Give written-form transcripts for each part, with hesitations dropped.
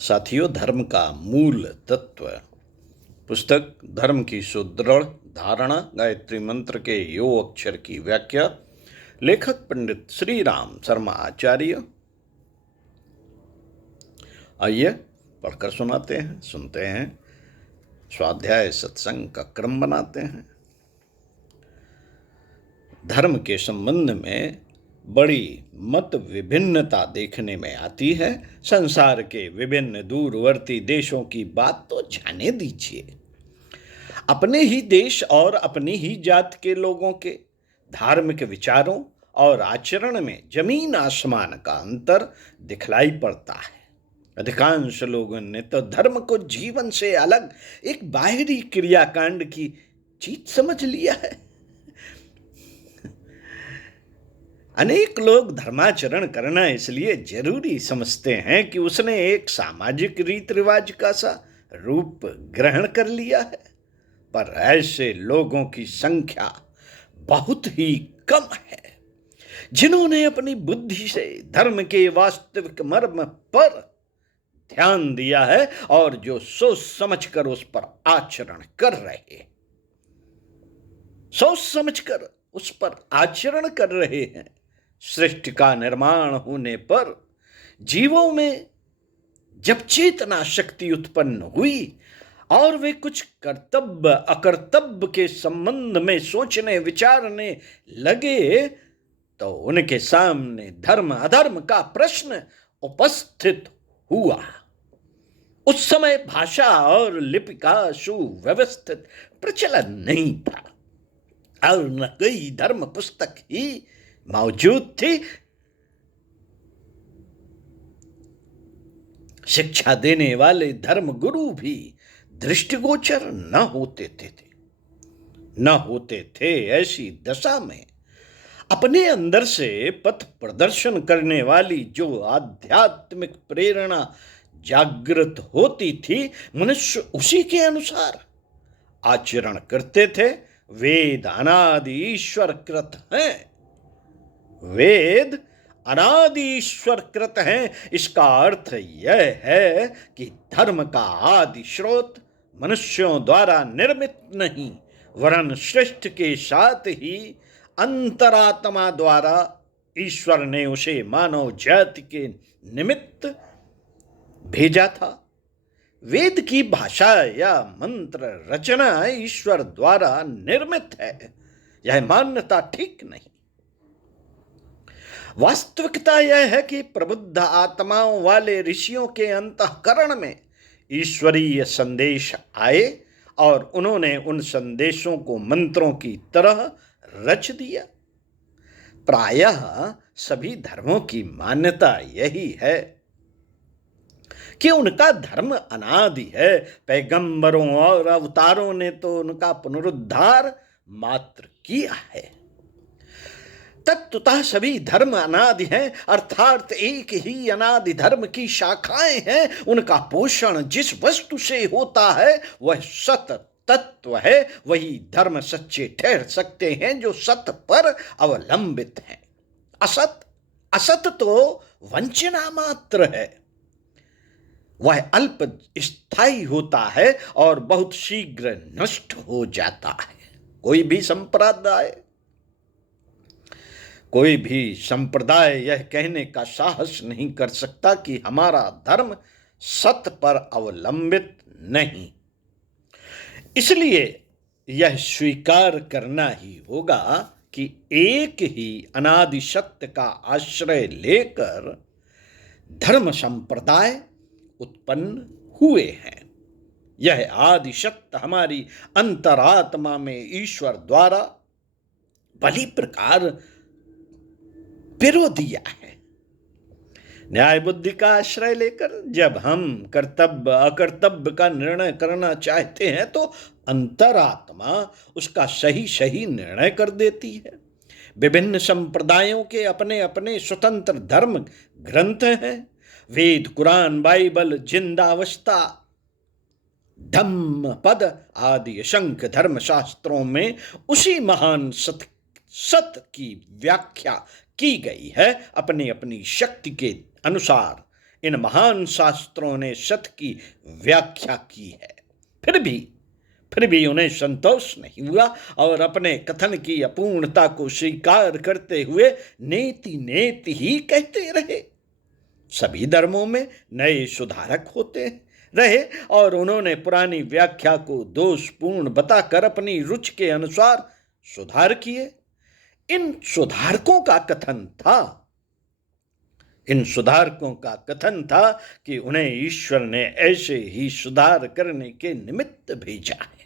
साथियों, धर्म का मूल तत्व। पुस्तक धर्म की सुदृढ़ धारणा, गायत्री मंत्र के यो अक्षर की व्याख्या। लेखक पंडित श्री राम शर्मा आचार्य। आइए पढ़कर सुनाते हैं, सुनते हैं, स्वाध्याय सत्संग का क्रम बनाते हैं। धर्म के संबंध में बड़ी मत विभिन्नता देखने में आती है। संसार के विभिन्न दूरवर्ती देशों की बात तो जाने दीजिए। अपने ही देश और अपनी ही जात के लोगों के धार्मिक विचारों और आचरण में जमीन आसमान का अंतर दिखलाई पड़ता है। अधिकांश लोगों ने तो धर्म को जीवन से अलग एक बाहरी क्रियाकांड की चीज समझ लिया है। अनेक लोग धर्माचरण करना इसलिए जरूरी समझते हैं कि उसने एक सामाजिक रीति रिवाज का सा रूप ग्रहण कर लिया है, पर ऐसे लोगों की संख्या बहुत ही कम है जिन्होंने अपनी बुद्धि से धर्म के वास्तविक मर्म पर ध्यान दिया है और जो सोच समझकर उस पर आचरण कर रहे हैं। सोच समझकर उस पर आचरण कर रहे हैं। सृष्टि का निर्माण होने पर जीवों में जब चेतना शक्ति उत्पन्न हुई और वे कुछ कर्तव्य अकर्तव्य के संबंध में सोचने विचारने लगे तो उनके सामने धर्म अधर्म का प्रश्न उपस्थित हुआ। उस समय भाषा और लिपि का सुव्यवस्थित प्रचलन नहीं था और न कोई धर्म पुस्तक ही मौजूद थी। शिक्षा देने वाले धर्म गुरु भी दृष्टिगोचर न होते थे। ऐसी दशा में अपने अंदर से पथ प्रदर्शन करने वाली जो आध्यात्मिक प्रेरणा जागृत होती थी, मनुष्य उसी के अनुसार आचरण करते थे। वेद अनादि ईश्वर कृत हैं। वेद अनादि ईश्वर कृत हैं। इसका अर्थ यह है कि धर्म का आदि स्रोत मनुष्यों द्वारा निर्मित नहीं, वरन सृष्टि के साथ ही अंतरात्मा द्वारा ईश्वर ने उसे मानव जाति के निमित्त भेजा था। वेद की भाषा या मंत्र रचना ईश्वर द्वारा निर्मित है, यह मान्यता ठीक नहीं। वास्तविकता यह है कि प्रबुद्ध आत्माओं वाले ऋषियों के अंतःकरण में ईश्वरीय संदेश आए और उन्होंने उन संदेशों को मंत्रों की तरह रच दिया। प्रायः सभी धर्मों की मान्यता यही है कि उनका धर्म अनादि है। पैगंबरों और अवतारों ने तो उनका पुनरुद्धार मात्र किया है। तत्वतः सभी धर्म अनादि हैं, अर्थात एक ही अनादि धर्म की शाखाएं हैं। उनका पोषण जिस वस्तु से होता है वह सत तत्व है। वही धर्म सच्चे ठहर सकते हैं जो सत पर अवलंबित हैं। असत तो वंचना मात्र है। वह अल्प स्थायी होता है और बहुत शीघ्र नष्ट हो जाता है। कोई भी संप्रदाय यह कहने का साहस नहीं कर सकता कि हमारा धर्म सत्य पर अवलंबित नहीं। इसलिए यह स्वीकार करना ही होगा कि एक ही अनादि सत्य का आश्रय लेकर धर्म संप्रदाय उत्पन्न हुए हैं। यह आदि सत्य हमारी अंतरात्मा में ईश्वर द्वारा भली प्रकार पिरो दिया है। न्याय बुद्धि का आश्रय लेकर जब हम कर्तव्य अकर्तव्य का निर्णय करना चाहते हैं तो अंतरात्मा उसका सही निर्णय कर देती है। विभिन्न संप्रदायों के अपने अपने स्वतंत्र धर्म ग्रंथ हैं। वेद, कुरान, बाइबल, जिंदावस्था, धम्म पद आदि असंख्य धर्म शास्त्रों में उसी महान सत की व्याख्या की गई है। अपनी अपनी शक्ति के अनुसार इन महान शास्त्रों ने सत्य की व्याख्या की है। फिर भी उन्हें संतोष नहीं हुआ और अपने कथन की अपूर्णता को स्वीकार करते हुए नेति नेति ही कहते रहे। सभी धर्मों में नए सुधारक होते रहे और उन्होंने पुरानी व्याख्या को दोषपूर्ण बताकर अपनी रुचि के अनुसार सुधार किए। इन सुधारकों का कथन था कि उन्हें ईश्वर ने ऐसे ही सुधार करने के निमित्त भेजा है।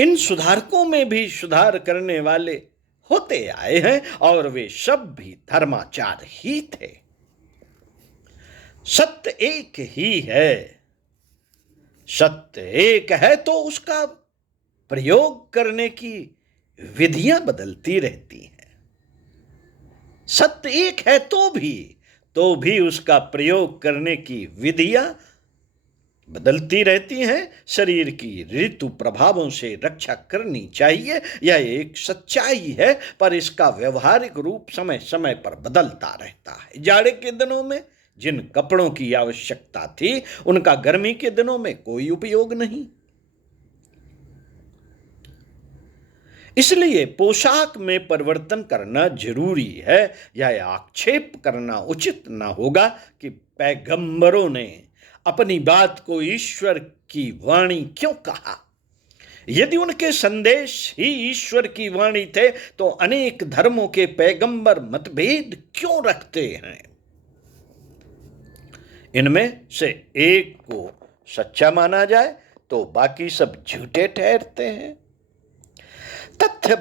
इन सुधारकों में भी सुधार करने वाले होते आए हैं और वे सब भी धर्माचार ही थे। सत्य एक ही है। सत्य एक है तो उसका प्रयोग करने की विधियां बदलती रहती हैं। सत्य एक है तो भी उसका प्रयोग करने की विधियां बदलती रहती हैं। शरीर की ऋतु प्रभावों से रक्षा करनी चाहिए, यह एक सच्चाई है, पर इसका व्यवहारिक रूप समय समय पर बदलता रहता है। जाड़े के दिनों में जिन कपड़ों की आवश्यकता थी उनका गर्मी के दिनों में कोई उपयोग नहीं। इसलिए पोशाक में परिवर्तन करना जरूरी है। यह आक्षेप करना उचित न होगा कि पैगंबरों ने अपनी बात को ईश्वर की वाणी क्यों कहा। यदि उनके संदेश ही ईश्वर की वाणी थे तो अनेक धर्मों के पैगंबर मतभेद क्यों रखते हैं। इनमें से एक को सच्चा माना जाए तो बाकी सब झूठे ठहरते हैं। तथ्य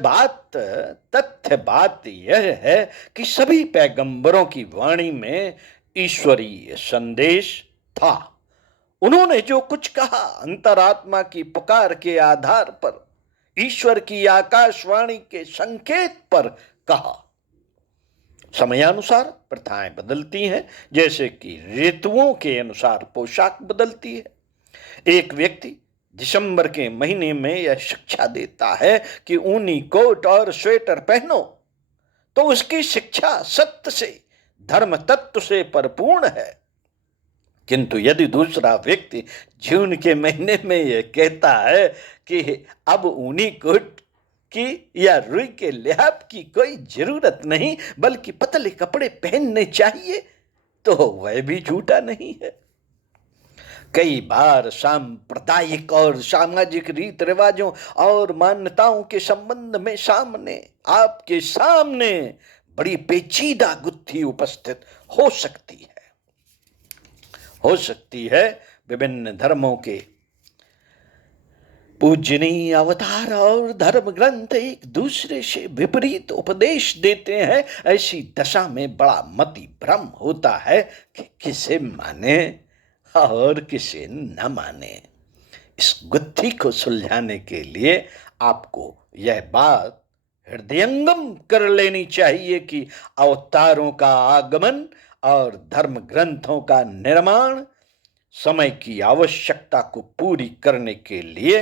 बात यह है कि सभी पैगंबरों की वाणी में ईश्वरीय संदेश था। उन्होंने जो कुछ कहा अंतरात्मा की पुकार के आधार पर, ईश्वर की आकाशवाणी के संकेत पर कहा। समयानुसार प्रथाएं बदलती हैं, जैसे कि ऋतुओं के अनुसार पोशाक बदलती है। एक व्यक्ति दिसंबर के महीने में यह शिक्षा देता है कि ऊनी कोट और स्वेटर पहनो, तो उसकी शिक्षा सत्य से, धर्म तत्व से परिपूर्ण है। किंतु यदि दूसरा व्यक्ति जून के महीने में यह कहता है कि अब ऊनी कोट की या रुई के लिहाफ की कोई जरूरत नहीं, बल्कि पतले कपड़े पहनने चाहिए, तो वह भी झूठा नहीं है। कई बार सांप्रदायिक और सामाजिक रीत रिवाजों और मान्यताओं के संबंध में आपके सामने बड़ी पेचीदा गुत्थी उपस्थित हो सकती है। विभिन्न धर्मों के पूजनीय अवतार और धर्म ग्रंथ एक दूसरे से विपरीत उपदेश देते हैं। ऐसी दशा में बड़ा मति भ्रम होता है कि किसे माने और किसे न माने। इस गुत्थी को सुलझाने के लिए आपको यह बात हृदयंगम कर लेनी चाहिए कि अवतारों का आगमन और धर्म ग्रंथों का निर्माण समय की आवश्यकता को पूरी करने के लिए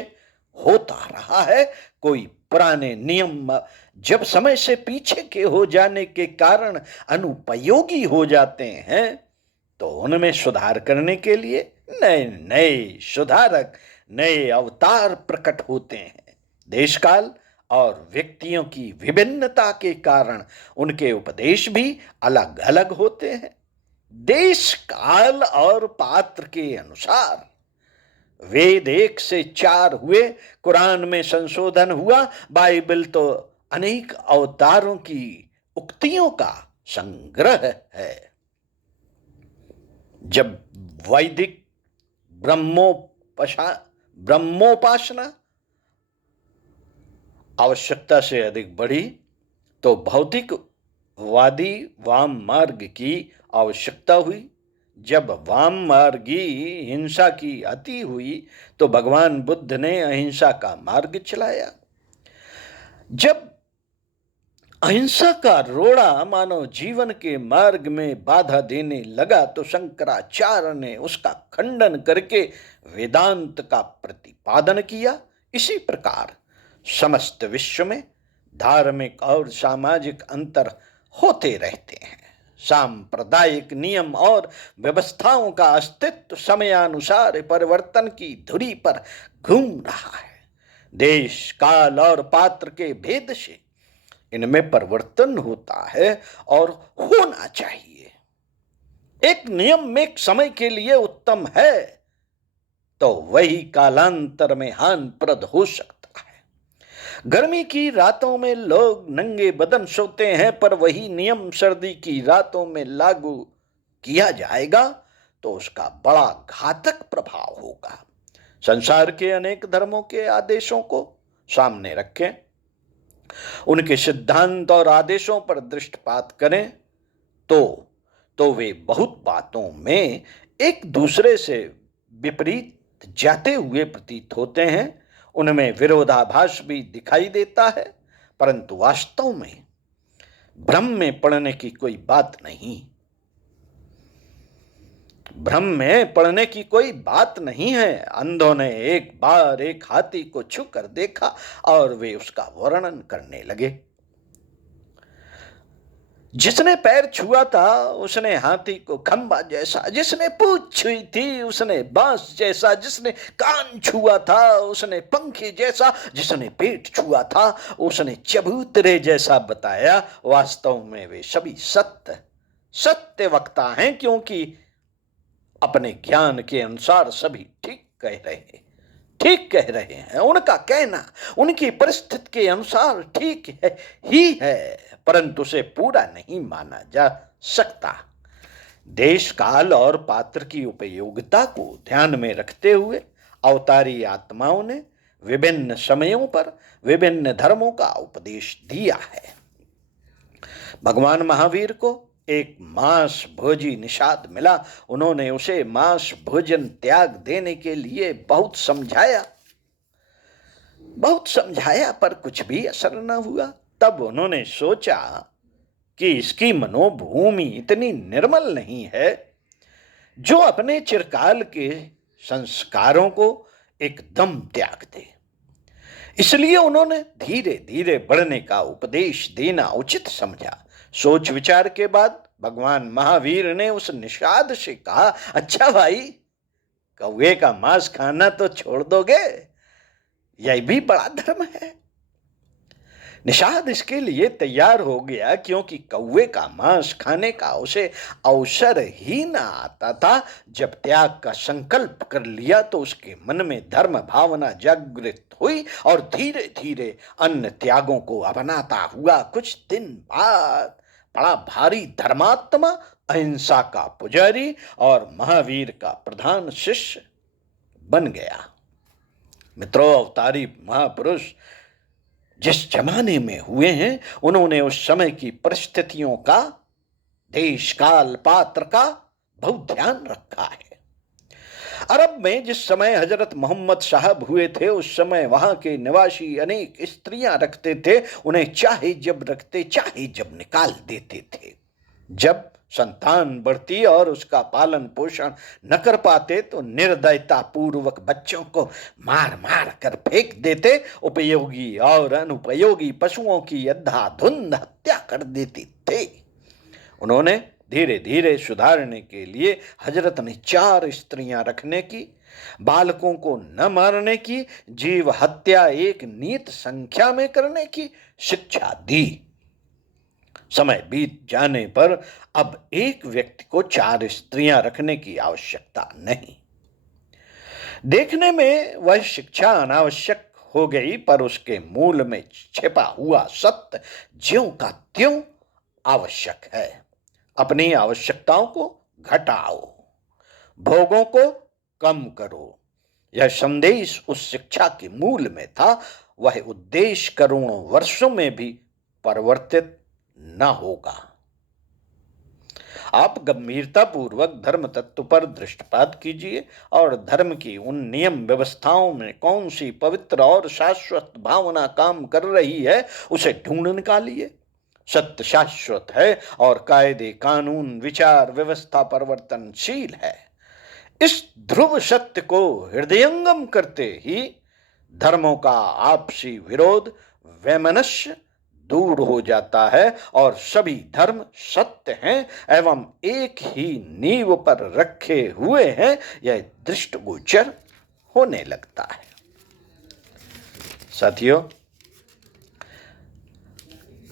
होता रहा है। कोई पुराने नियम जब समय से पीछे के हो जाने के कारण अनुपयोगी हो जाते हैं तो उनमें सुधार करने के लिए नए सुधारक, नए अवतार प्रकट होते हैं। देशकाल और व्यक्तियों की विभिन्नता के कारण उनके उपदेश भी अलग अलग होते हैं। देश, काल और पात्र के अनुसार वेद 1 से 4 हुए, कुरान में संशोधन हुआ, बाइबल तो अनेक अवतारों की उक्तियों का संग्रह है। जब वैदिक ब्रह्मोपासना आवश्यकता से अधिक बढ़ी तो भौतिकवादी वाम मार्ग की आवश्यकता हुई। जब वाम मार्गी हिंसा की अति हुई तो भगवान बुद्ध ने अहिंसा का मार्ग चलाया। जब अहिंसा का रोड़ा मानव जीवन के मार्ग में बाधा देने लगा तो शंकराचार्य ने उसका खंडन करके वेदांत का प्रतिपादन किया। इसी प्रकार समस्त विश्व में धार्मिक और सामाजिक अंतर होते रहते हैं। सांप्रदायिक नियम और व्यवस्थाओं का अस्तित्व समयानुसार परिवर्तन की धुरी पर घूम रहा है। देश, काल और पात्र के भेद से इनमें परिवर्तन होता है और होना चाहिए। एक नियम एक समय के लिए उत्तम है तो वही कालांतर में हानिप्रद हो सकता है। गर्मी की रातों में लोग नंगे बदन सोते हैं, पर वही नियम सर्दी की रातों में लागू किया जाएगा तो उसका बड़ा घातक प्रभाव होगा। संसार के अनेक धर्मों के आदेशों को सामने रखें, उनके सिद्धांत और आदेशों पर दृष्टिपात करें तो वे बहुत बातों में एक दूसरे से विपरीत जाते हुए प्रतीत होते हैं। उनमें विरोधाभास भी दिखाई देता है, परंतु वास्तव में भ्रम में पड़ने की कोई बात नहीं। भ्रम में पड़ने की कोई बात नहीं है। अंधों ने एक बार एक हाथी को छू कर देखा और वे उसका वर्णन करने लगे। जिसने पैर छुआ था उसने हाथी को खंबा जैसा, जिसने पूंछ छुई थी उसने बांस जैसा, जिसने कान छुआ था उसने पंखे जैसा, जिसने पेट छुआ था उसने चबूतरे जैसा बताया। वास्तव में वे सभी सत्य वक्ता हैं, क्योंकि अपने ज्ञान के अनुसार सभी ठीक कह रहे हैं। उनका कहना उनकी परिस्थिति के अनुसार ठीक है, परंतु उसे पूरा नहीं माना जा सकता। देश, काल और पात्र की उपयोगिता को ध्यान में रखते हुए अवतारी आत्माओं ने विभिन्न समयों पर विभिन्न धर्मों का उपदेश दिया है। भगवान महावीर को एक मांस भोजी निषाद मिला। उन्होंने उसे मांस भोजन त्याग देने के लिए बहुत समझाया, पर कुछ भी असर न हुआ। तब उन्होंने सोचा कि इसकी मनोभूमि इतनी निर्मल नहीं है जो अपने चिरकाल के संस्कारों को एकदम त्याग दे। इसलिए उन्होंने धीरे धीरे बढ़ने का उपदेश देना उचित समझा। सोच विचार के बाद भगवान महावीर ने उस निषाद से कहा, अच्छा भाई, कौवे का मांस खाना तो छोड़ दोगे? यह भी बड़ा धर्म है। निषाद इसके लिए तैयार हो गया, क्योंकि कौवे का मांस खाने का उसे अवसर ही ना आता था। जब त्याग का संकल्प कर लिया तो उसके मन में धर्म भावना जागृत हुई और धीरे धीरे अन्य त्यागों को अपनाता हुआ कुछ दिन बाद बड़ा भारी धर्मात्मा, अहिंसा का पुजारी और महावीर का प्रधान शिष्य बन गया। मित्रों, अवतारी महापुरुष जिस जमाने में हुए हैं, उन्होंने उस समय की परिस्थितियों का, देश, काल, पात्र का बहुत ध्यान रखा है। अरब में जिस समय हजरत मोहम्मद साहब हुए थे, उस समय वहां के निवासी अनेक स्त्रियां रखते थे। उन्हें चाहे जब रखते, चाहे जब निकाल देते थे। जब संतान बढ़ती और उसका पालन पोषण न कर पाते तो निर्दयता पूर्वक बच्चों को मार मार कर फेंक देते। उपयोगी और अनुपयोगी पशुओं की अंधाधुंध हत्या कर देते थे। उन्होंने धीरे धीरे सुधारने के लिए हजरत ने 4 स्त्रियां रखने की, बालकों को न मारने की, जीव हत्या एक नियत संख्या में करने की शिक्षा दी। समय बीत जाने पर अब एक व्यक्ति को 4 स्त्रियां रखने की आवश्यकता नहीं। देखने में वह शिक्षा अनावश्यक हो गई, पर उसके मूल में छिपा हुआ सत्य ज्यों का त्यों आवश्यक है। अपनी आवश्यकताओं को घटाओ, भोगों को कम करो। यह संदेश उस शिक्षा के मूल में था। वह उद्देश्य करोड़ों वर्षों में भी परिवर्तित न होगा। आप गंभीरता पूर्वक धर्म तत्व पर दृष्टिपात कीजिए और धर्म की उन नियम व्यवस्थाओं में कौन सी पवित्र और शाश्वत भावना काम कर रही है, उसे ढूंढ निकालिए। सत्य शाश्वत है और कायदे, कानून, विचार व्यवस्था परिवर्तनशील है। इस ध्रुव सत्य को हृदयंगम करते ही धर्मों का आपसी विरोध, वैमनस्य, दूर हो जाता है और सभी धर्म सत्य हैं एवं एक ही नींव पर रखे हुए हैं, यह दृष्टिगोचर होने लगता है। साथियों,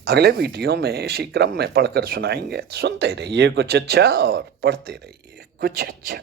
अगले वीडियो में इसी क्रम में पढ़कर सुनाएंगे। सुनते रहिए कुछ अच्छा और पढ़ते रहिए कुछ अच्छा।